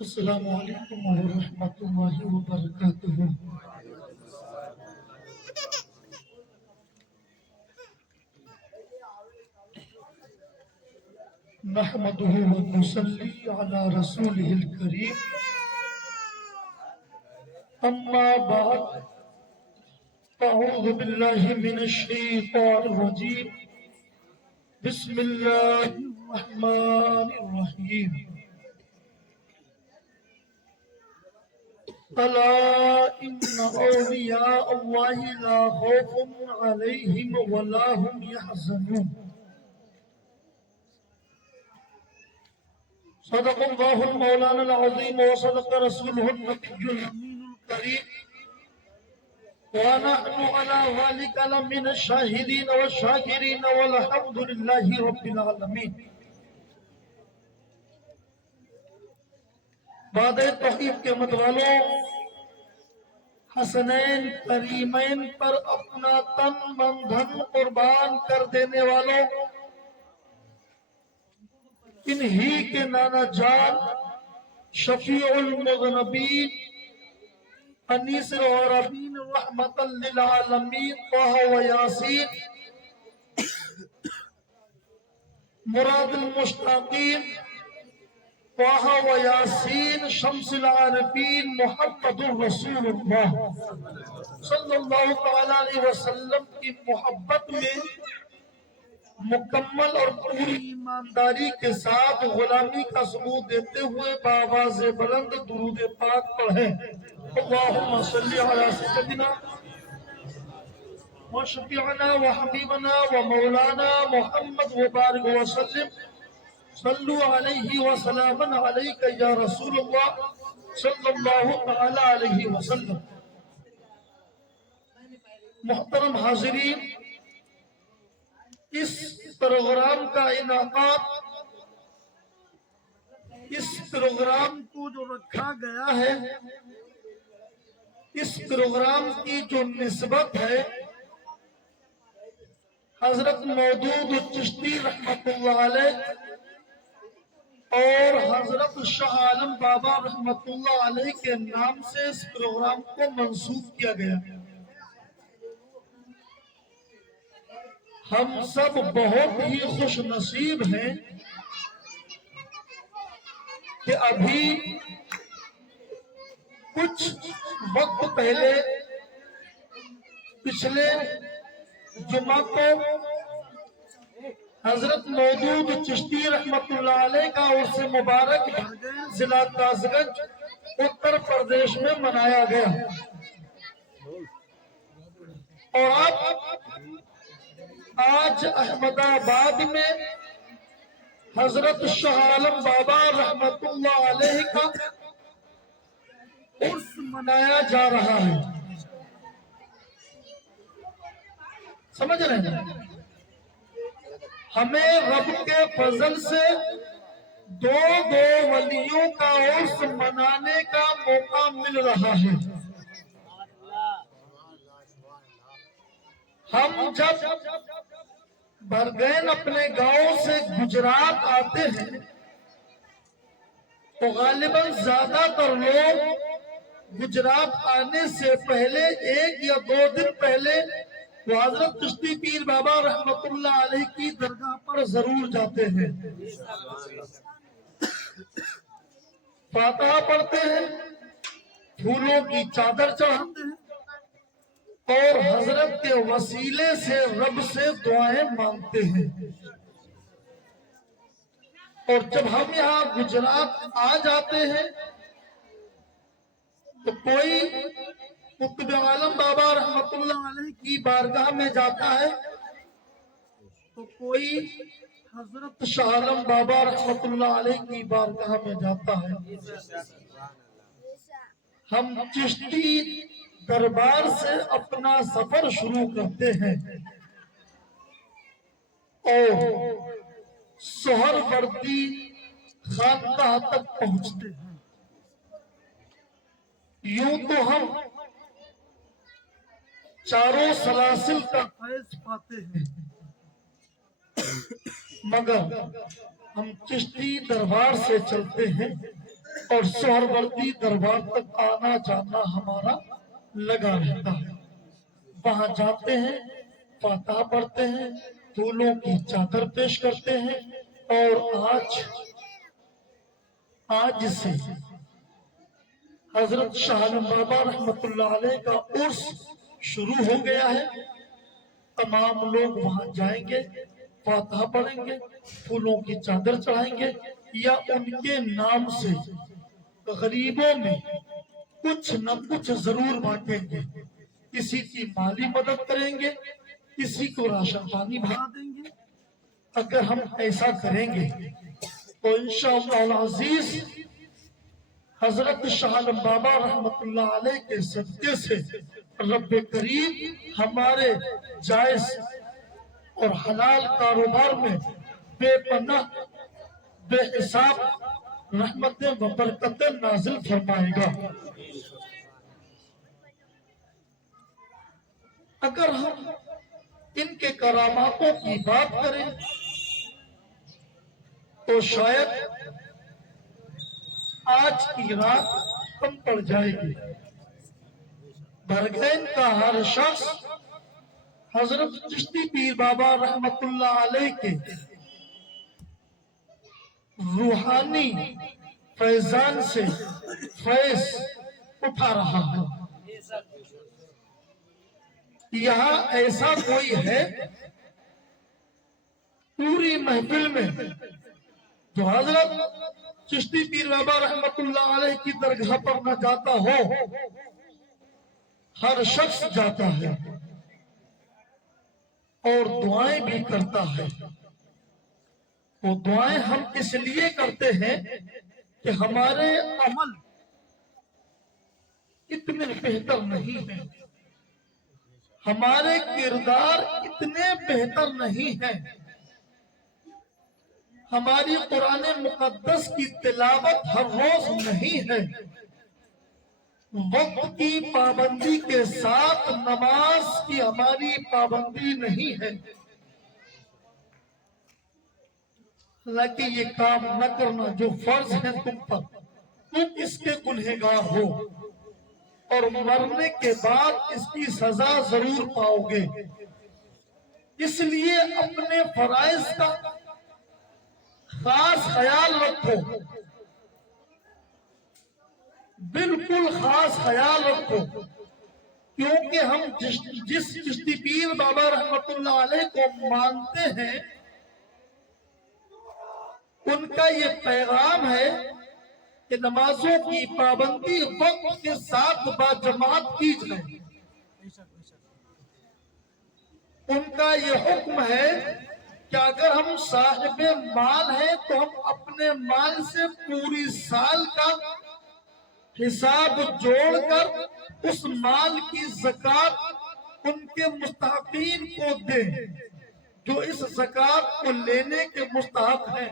السلام علیکم ورحمۃ اللہ وبرکاتہ۔ نحمده ونصلي على رسوله الكريم، اما بعد، اعوذ باللہ من الشیطان الرجیم، بسم اللہ الرحمن الرحیم۔ ألا إن أولياء الله لا خوف عليهم ولا هم يحزنون۔ صدق الله المولانا العظيم وصدق رسوله النبي الأمين الكريم، ونحن على ذلك لمن الشاهدين والشاكرين والحمد لله رب العالمين۔ بعد توحید کے متوالوں، حسنین کریمین پر اپنا تن من دھن قربان کر دینے والوں، انہی کے نانا جان شفیع المذنبین انیس الغرابین رحمتا للعالمین طہ و یاسین، مراد المشتاقین طہ و یاسین، شمس العارفین محمد الرسول اللہ صلی اللہ تعالیٰ علیہ وسلم کی محبت میں مکمل اور پوری ایمانداری کے ساتھ غلامی کا ثبوت دیتے ہوئے بآواز بلند درود پاک پڑھیں۔ اللہم صلی علی سیدنا و شفیعنا و حبیبنا و مولانا محمد وبارک وسلم، صلو علیہ وسلم علیک یا رسول اللہ صلی اللہ تعالی علیہ وسلم۔ محترم حاضرین، اس پروگرام کا انعقاد، اس پروگرام کو جو رکھا گیا ہے، اس پروگرام کی جو نسبت ہے حضرت مودود چشتی رحمت اللہ علیہ اور حضرت شاہ عالم بابا رحمت اللہ علیہ کے نام سے اس پروگرام کو منسوب کیا گیا۔ ہم سب بہت ہی خوش نصیب ہیں کہ ابھی کچھ وقت پہلے پچھلے جمعہ کو حضرت مودود چشتی رحمت اللہ علیہ کا عرس مبارک ضلع کاس گنج اتر پردیش میں منایا گیا، اور آج احمد آباد میں حضرت شاہ عالم بابا رحمت اللہ علیہ کا عرس منایا جا رہا ہے۔ سمجھ رہے ہیں؟ ہمیں رب کے فضل سے دو ولیوں کا عرس منانے کا موقع مل رہا ہے۔ ہم جب برگین اپنے گاؤں سے گجرات آتے ہیں تو غالباً زیادہ تر لوگ گجرات آنے سے پہلے ایک یا دو دن پہلے وہ حضرت چشتی پیر بابا رحمت اللہ علیہ کی درگاہ پر ضرور جاتے ہیں، فاتحہ پڑھتے ہیں، پھولوں کی چادر چڑھاتے ہیں اور حضرت کے وسیلے سے رب سے دعائیں مانگتے ہیں۔ اور جب ہم یہاں گجرات آ جاتے ہیں تو کوئی قطب عالم بابا رحمت اللہ علیہ کی بارگاہ میں جاتا ہے تو کوئی حضرت شاہ عالم بابا رحمت اللہ علیہ کی بارگاہ میں جاتا ہے۔ ہم چشتی دربار سے اپنا سفر شروع کرتے ہیں اور سہروردی خانقاہ تک پہنچتے ہیں۔ یوں تو ہم چاروں سلاسل کا فیض پاتے ہیں، مگر ہم چشتی دربار سے چلتے ہیں اور سہروردی دربار تک آنا جانا ہمارا لگا رہتا ہے۔ وہاں جاتے ہیں، فاتحہ پڑھتے ہیں، پھولوں کی چادر پیش کرتے ہیں، اور آج سے حضرت شاہ عالم بابا رحمت اللہ علیہ کا عرس شروع ہو گیا ہے۔ تمام لوگ وہاں جائیں گے، فاتحہ پڑھیں گے، پھولوں کی چادر چڑھائیں گے، یا ان کے نام سے غریبوں میں کچھ نہ کچھ ضرور بانٹیں گے۔ کسی کی مالی مدد کریں گے، کسی کو راشن پانی بھرا دیں گے۔ اگر ہم ایسا کریں گے تو انشاءاللہ العزیز حضرت شاہ عالم بابا رحمت اللہ علیہ کے صدقے سے رب کریم ہمارے جائز اور حلال کاروبار میں بے پناہ بے حساب رحمتیں و برکتیں نازل فرمائے گا۔ اگر ہم ان کے کراماتوں کی بات کریں تو شاید آج کی رات کم پڑ جائے گی۔ بھرگین کا ہر شخص حضرت چشتی پیر بابا رحمت اللہ علیہ کے روحانی فیضان سے فیض اٹھا رہا ہے۔ یہاں ایسا کوئی ہے پوری محفل میں جو حضرت چشتی پیر بابا رحمت اللہ علیہ کی درگاہ پر نہ جاتا ہو؟ ہر شخص جاتا ہے اور دعائیں بھی کرتا ہے۔ وہ دعائیں ہم اس لیے کرتے ہیں کہ ہمارے عمل اتنے بہتر نہیں ہیں، ہمارے کردار اتنے بہتر نہیں ہیں، ہماری قرآن مقدس کی تلاوت ہر روز نہیں ہے، وقت کی پابندی کے ساتھ نماز کی ہماری پابندی نہیں ہے۔ حالانکہ یہ کام نہ کرنا جو فرض ہے تم پر، تم اس کے گنہگار ہو اور مرنے کے بعد اس کی سزا ضرور پاؤ گے۔ اس لیے اپنے فرائض کا خاص خیال رکھو، بالکل خاص خیال رکھو، کیونکہ ہم جس چشتی پیر بابا رحمت اللہ علیہ کو مانتے ہیں ان کا یہ پیغام ہے کہ نمازوں کی پابندی وقت کے ساتھ باجماعت کی جائے۔ ان کا یہ حکم ہے کہ اگر ہم صاحب مال ہیں تو ہم اپنے مال سے پوری سال کا حساب جوڑ کر اس مال کی زکوٰۃ ان کے مستحقین کو دیں جو اس زکوٰۃ کو لینے کے مستحق ہیں۔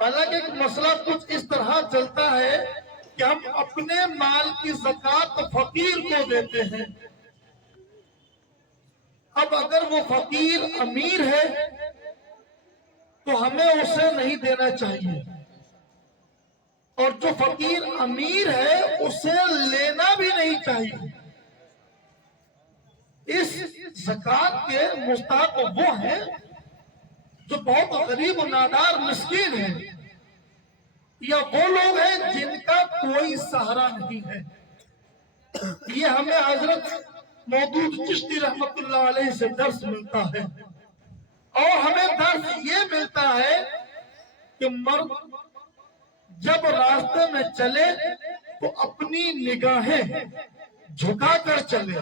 حالانکہ ایک مسئلہ کچھ اس طرح چلتا ہے کہ ہم اپنے مال کی زکوٰۃ فقیر کو دیتے ہیں۔ اب اگر وہ فقیر امیر ہے تو ہمیں اسے نہیں دینا چاہیے، اور جو فقیر امیر ہے اسے لینا بھی نہیں چاہیے۔ اس زکوٰۃ کے مستحق وہ ہیں جو بہت غریب و نادار مسکین ہیں، یا وہ لوگ ہیں جن کا کوئی سہارا نہیں ہے۔ یہ ہمیں حضرت مودود چشتی رحمت اللہ علیہ سے درس ملتا ہے، اور ہمیں درس یہ ملتا ہے کہ مرد جب راستے میں چلے تو اپنی نگاہیں جھکا کر چلے۔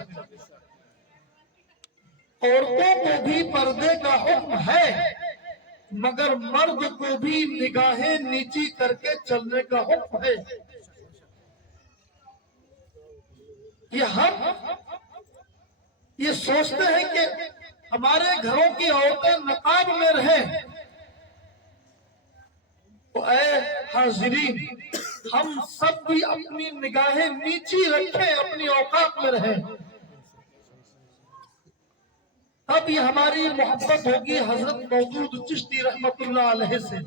عورتوں کو بھی پردے کا حکم ہے، مگر مرد کو بھی نگاہیں نیچی کر کے چلنے کا حکم ہے۔ یہ سوچتے ہیں کہ ہمارے گھروں کی عورتیں نقاب میں رہیں، تو اے حاضرین، ہم سب بھی اپنی نگاہیں نیچی رکھیں، اپنی اوقات میں رہیں، اب یہ ہماری محبت ہوگی حضرت مودود چشتی رحمت اللہ علیہ سے۔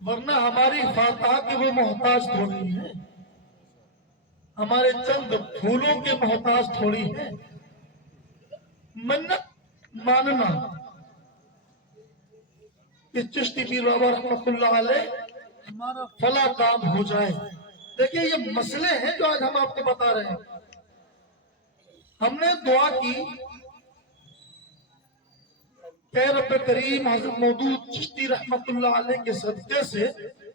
ورنہ ہماری فاتحہ کے وہ محتاج تھوڑی ہیں، ہمارے چند پھولوں کے محتاج تھوڑی ہیں۔ منت ماننا کہ چشتی پیر بابا رحمۃ اللہ علیہ ہمارا فلاں کام ہو جائے۔ دیکھیں یہ مسئلے ہیں جو آج ہم آپ کو بتا رہے ہیں۔ ہم نے دعا کی کہ رب کریم حضرت مودود چشتی رحمت اللہ علیہ کے صدقے سے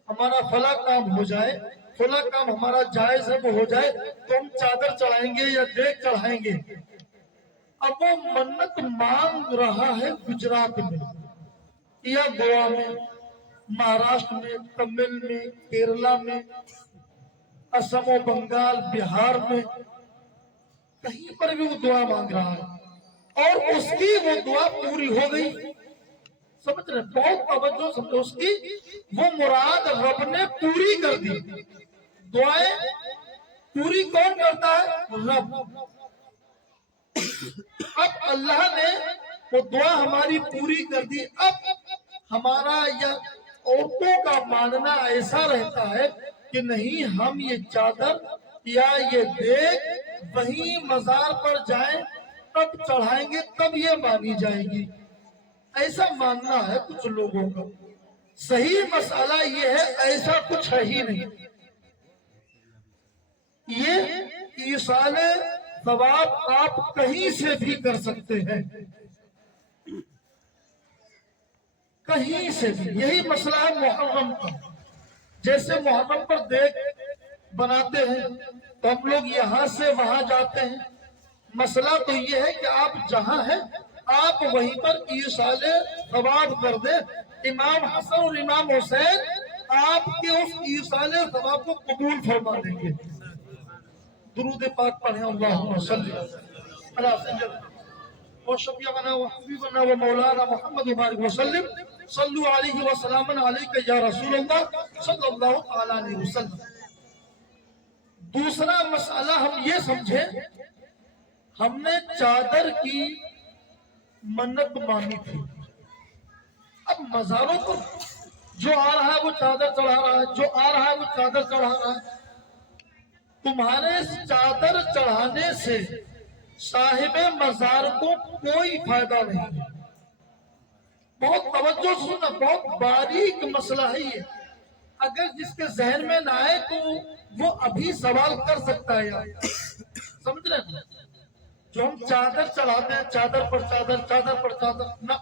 ہمارا فلاں کام ہو جائے، فلاں کام ہمارا جائز ہے وہ ہو جائے تو ہم چادر چڑھائیں گے یا دیگ چڑھائیں گے۔ اب وہ منت مانگ رہا ہے گجرات میں یا گوا میں، مہاراشٹر میں، تمل میں، کیرلا میں، اسم و بنگال، بہار میں، کہیں پر بھی وہ دعا مانگ رہا ہے اور اس کی وہ دعا پوری ہو گئی۔ سمجھ رہے بہت توجہ سمجھو، اس کی وہ مراد رب نے پوری کر دی۔ دعائیں پوری کون کرتا ہے؟ رب۔ اب اللہ نے وہ دعا ہماری پوری کر دی۔ اب ہمارا یا عورتوں کا ماننا ایسا رہتا ہے کہ نہیں ہم یہ چادر یا یہ دیگ وہیں مزار پر جائیں تب چڑھائیں گے تب یہ مانی جائے گی، ایسا ماننا ہے کچھ لوگوں کا۔ صحیح مسئلہ یہ ہے ایسا کچھ ہے ہی نہیں۔ یہ ایصال ثواب آپ کہیں سے بھی کر سکتے ہیں، کہیں سے بھی۔ یہی مسئلہ ہے محرم کا۔ جیسے محرم پر دیگ بناتے ہیں تو ہم لوگ یہاں سے وہاں جاتے ہیں۔ مسئلہ تو یہ ہے کہ آپ جہاں ہیں آپ وہیں پر ایصال ثواب کر دیں۔ امام حسن اور امام حسین آپ کے اس ایصال ثواب کو قبول فرما دیں گے۔ درود پاک پڑھیں، اللہم صلی علی سیدنا و شفیعنا و حبیبنا و مولانا محمد بارک وسلم، صلو علیہ وسلام علیک یا رسول اللہ صلی اللہ علیہ وسلم۔ دوسرا مسئلہ ہم یہ سمجھیں، ہم نے چادر کی منت مانی تھی، اب مزاروں پر جو آ رہا ہے وہ چادر چڑھا رہا ہے، جو آ رہا ہے وہ چادر چڑھا رہا ہے۔ تمہارے چادر چڑھانے سے صاحب مزار کو کوئی فائدہ نہیں۔ بہت توجہ سے سننا، بہت باریک مسئلہ ہے یہ۔ اگر جس کے ذہن میں نہ آئے تو وہ ابھی سوال کر سکتا ہے یار، سمجھ رہے ہیں؟ جو ہم چادر چڑھاتے ہیں چادر پر چادر، چادر پر چادر، نہ،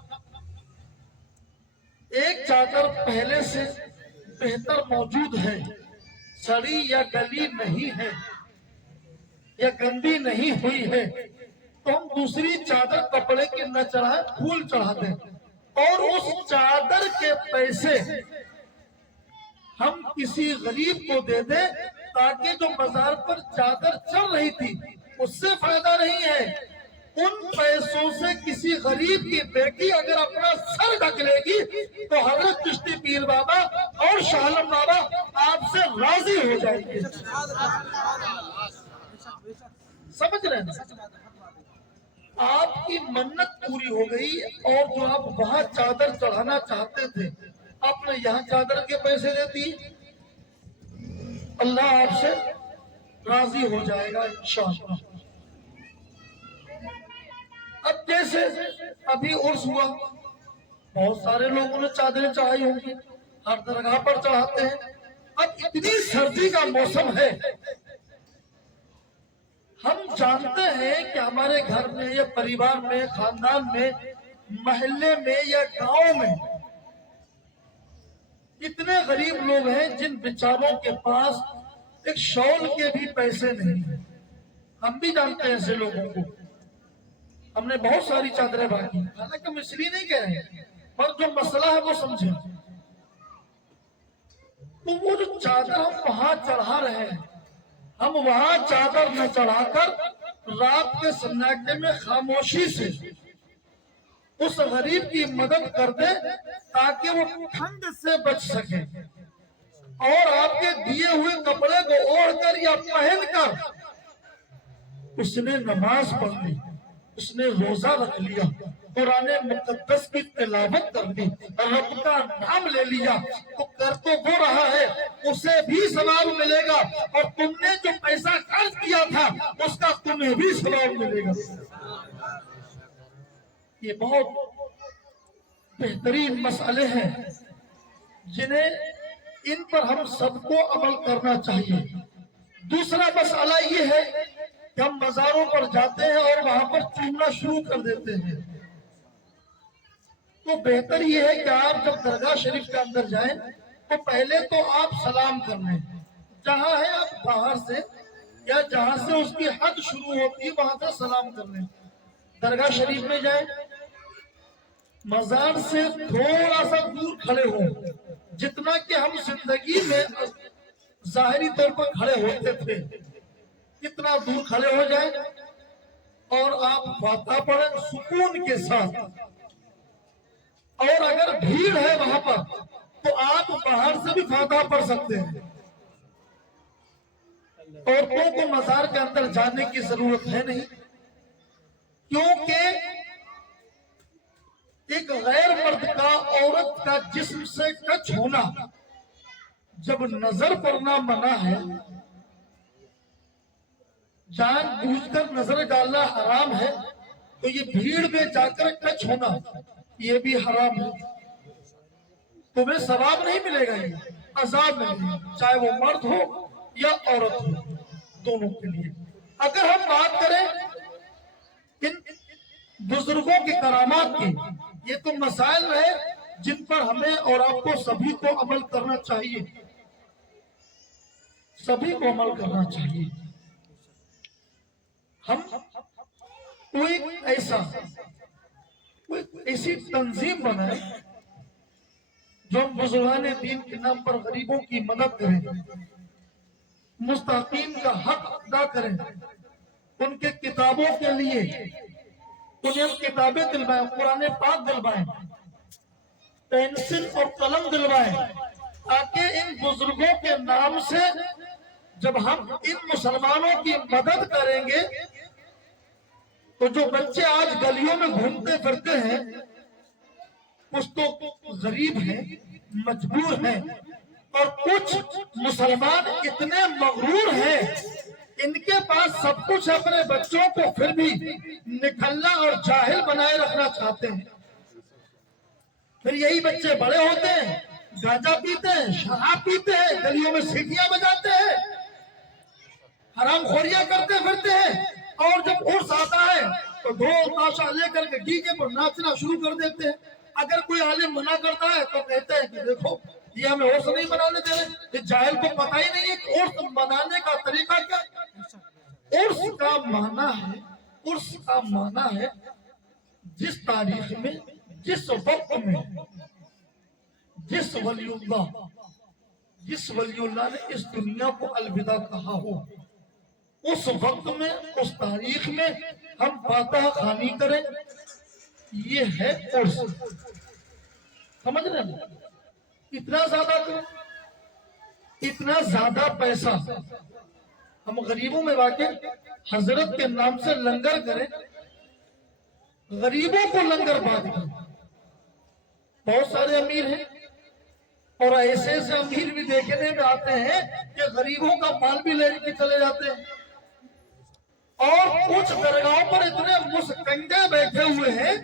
ایک چادر پہلے سے بہتر موجود ہے، سڑی یا گلی نہیں ہے یا گندی نہیں ہوئی ہے تو ہم دوسری چادر کپڑے کی نہ چڑھائیں، پھول چڑھا دیں اور اس چادر کے پیسے ہم کسی غریب کو دے دیں تاکہ جو مزار پر چادر چل رہی تھی اس سے فائدہ نہیں ہے، ان پیسوں سے کسی غریب کی بیٹی اگر اپنا سر ڈھک لے گی تو حضرت چشتی پیر بابا اور شاہ عالم بابا آپ سے راضی ہو جائیں گے۔ سمجھ رہے ہیں؟ آپ کی منت پوری ہو گئی اور جو آپ وہاں چادر چڑھانا چاہتے تھے آپ نے یہاں چادر کے پیسے دے دی، اللہ آپ سے راضی ہو جائے گا انشاءاللہ۔ اب جیسے ابھی عرس ہوا، بہت سارے لوگوں نے چادریں چڑھائی ہوں گی، ہر درگاہ پر چڑھاتے ہیں۔ اب اتنی سردی کا موسم ہے، ہم جانتے ہیں کہ ہمارے گھر میں یا پریوار میں، خاندان میں، محلے میں یا گاؤں میں اتنے غریب لوگ ہیں جن بیچاروں کے پاس ایک شال کے بھی پیسے نہیں ہیں۔ ہم بھی جانتے ہیں ایسے لوگوں کو، ہم نے بہت ساری چادریں باقی، حالانکہ ہم اس لیے نہیں کہہ رہے ہیں پر جو مسئلہ ہے وہ سمجھیں۔ تو وہ جو چادر ہم وہاں چڑھا رہے ہیں، ہم وہاں چادر نہ چڑھا کر رات کے سناٹے میں خاموشی سے اس غریب کی مدد کر دیں تاکہ وہ ٹھنڈ سے بچ سکے اور آپ کے دیے ہوئے کپڑے کو اوڑھ کر یا پہن کر اس نے نماز پڑھ لی، اس نے روزہ رکھ لیا قرآن مقدس کی تلاوت کر دی، رب کا نام لے لیا، تو کر تو وہ رہا ہے، اسے بھی ثواب ملے گا، اور تم نے جو پیسہ خرچ کیا تھا اس کا تمہیں بھی ثواب ملے گا۔ یہ بہت بہترین مسئلے ہیں جنہیں ان پر ہم سب کو عمل کرنا چاہیے۔ دوسرا مسئلہ یہ ہے کہ ہم مزاروں پر جاتے ہیں اور وہاں پر چومنا شروع کر دیتے ہیں۔ تو بہتر یہ ہے کہ آپ جب درگاہ شریف کے اندر جائیں تو پہلے تو آپ سلام کر لیں، جہاں ہے آپ باہر سے یا جہاں سے اس کی حد شروع ہوتی ہے وہاں سے سلام کر لیں۔ درگاہ شریف میں جائیں، مزار سے تھوڑا سا دور کھڑے ہوں، جتنا کہ ہم زندگی میں ظاہری طور پر کھڑے ہوتے تھے اتنا دور کھڑے ہو جائیں اور آپ فاتحہ پڑھیں سکون کے ساتھ، اور اگر بھیڑ ہے وہاں پر تو آپ باہر سے بھی فاتحہ پڑھ سکتے ہیں۔ عورتوں کو مزار کے اندر جانے کی ضرورت ہے نہیں، کیونکہ ایک غیر مرد کا عورت کا جسم سے ٹچ ہونا جب نظر پڑنا منع ہے، جان بوجھ کر نظر ڈالنا حرام ہے، تو یہ بھیڑ میں جا کر ٹچ ہونا یہ بھی حرام ہے۔ تمہیں ثواب نہیں ملے گا، یہ عذاب ملے گا، چاہے وہ مرد ہو یا عورت ہو، دونوں کے لیے۔ اگر ہم بات کریں ان بزرگوں کی کرامات کی، یہ تو مسائل رہے جن پر ہمیں اور آپ کو سبھی کو عمل کرنا چاہیے، سبھی کو عمل کرنا چاہیے۔ ہم کوئی ایسی تنظیم بنائیں جو ہم بزرگان دین کے نام پر غریبوں کی مدد کریں، مستحقین کا حق ادا کریں، ان کے کتابوں کے لیے انہیں ہم کتابیں دلوائیں، قرآن پاک دلوائیں، پینسل اور قلم دلوائیں، تاکہ ان بزرگوں کے نام سے جب ہم ان مسلمانوں کی مدد کریں گے تو جو بچے آج گلیوں میں گھومتے پھرتے ہیں کچھ تو غریب ہیں، مجبور ہیں، اور کچھ مسلمان اتنے مغرور ہیں ان کے پاس سب کچھ اپنے بچوں کو پھر بھی نکھلا اور جاہل بنائے رکھنا چاہتے ہیں۔ پھر یہی بچے بڑے ہوتے ہیں، گانجا پیتے ہیں، شراب پیتے ہیں، گلیوں میں سیٹیاں بجاتے ہیں، حرام خوریاں کرتے پھرتے ہیں، اور جب عرس آتا ہے تو ڈھول تاشا لے کر کے ڈی جے پر ناچنا شروع کر دیتے ہیں۔ اگر کوئی عالم منع کرتا ہے تو کہتے ہیں کہ دیکھو یہ ہمیں عرس نہیں منانے دے رہے، یہ جاہل کو پتہ ہی نہیں ہے کہ عرس منانے کا طریقہ کیا ہے۔ عرس کا معنی ہے جس تاریخ میں، جس وقت میں، جس ولی اللہ نے اس دنیا کو الوداع کہا ہو، اس وقت میں، اس تاریخ میں ہم فاتحہ خوانی کریں، یہ ہے عرس۔ سمجھ رہے ہیں؟ اتنا زیادہ تو، اتنا زیادہ پیسہ ہم غریبوں میں واقع حضرت کے نام سے لنگر کریں، غریبوں کو لنگر بانٹ دیں۔ بہت سارے امیر ہیں اور ایسے امیر بھی دیکھنے میں آتے ہیں کہ غریبوں کا مال بھی لے کے چلے جاتے ہیں، اور کچھ درگاہوں پر اتنے مسکنجے بیٹھے ہوئے ہیں،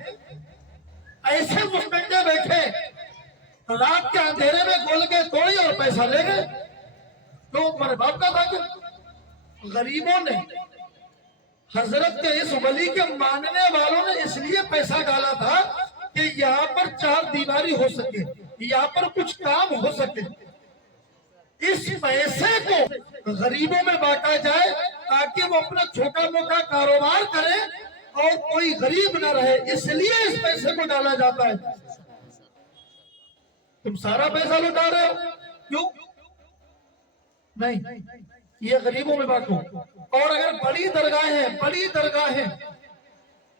ایسے مسکنجے بیٹھے رات کے اندھیرے میں گول کے توڑی اور پیسہ لے گئے۔ تو تمہارے باپ کا تھا کہ غریبوں نے حضرت کے اس ولی کے ماننے والوں نے اس لیے پیسہ ڈالا تھا کہ یہاں پر چار دیواری ہو سکے، یہاں پر کچھ کام ہو سکے، اس پیسے کو غریبوں میں بانٹا جائے تاکہ وہ اپنا چھوٹا موٹا کاروبار کرے اور کوئی غریب نہ رہے، اس لیے اس پیسے کو ڈالا جاتا ہے۔ تم سارا پیسہ لوٹا رہے ہو، کیوں نہیں؟ یہ غریبوں میں بانٹو۔ اور اگر بڑی درگاہیں،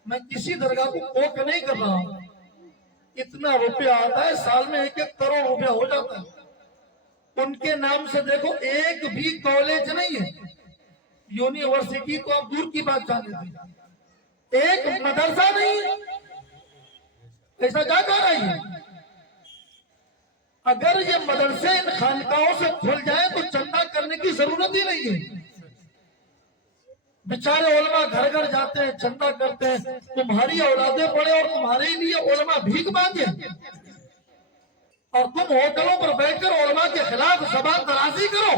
میں کسی درگاہ کو کوٹ نہیں کر رہا ہوں، اتنا روپیہ آتا ہے سال میں 1-1 کروڑ روپیہ ہو جاتا ہے، ان کے نام سے دیکھو ایک بھی کالج نہیں ہے، یونیورسٹی تو آپ دور کی بات جانے دیں، ایک مدرسہ نہیں ہے، ایسا جا کر رہی ہے. اگر یہ مدرسے ان خانقاہوں سے کھل جائیں تو چندہ کرنے کی ضرورت ہی نہیں ہے. بیچارے علماء گھر گھر جاتے ہیں، چندہ کرتے ہیں. تمہاری اولادیں پڑھے اور تمہارے لیے علماء بھیک مانگے، اور تم ہوٹلوں پر بیٹھ کر علماء کے خلاف زبان درازی کرو.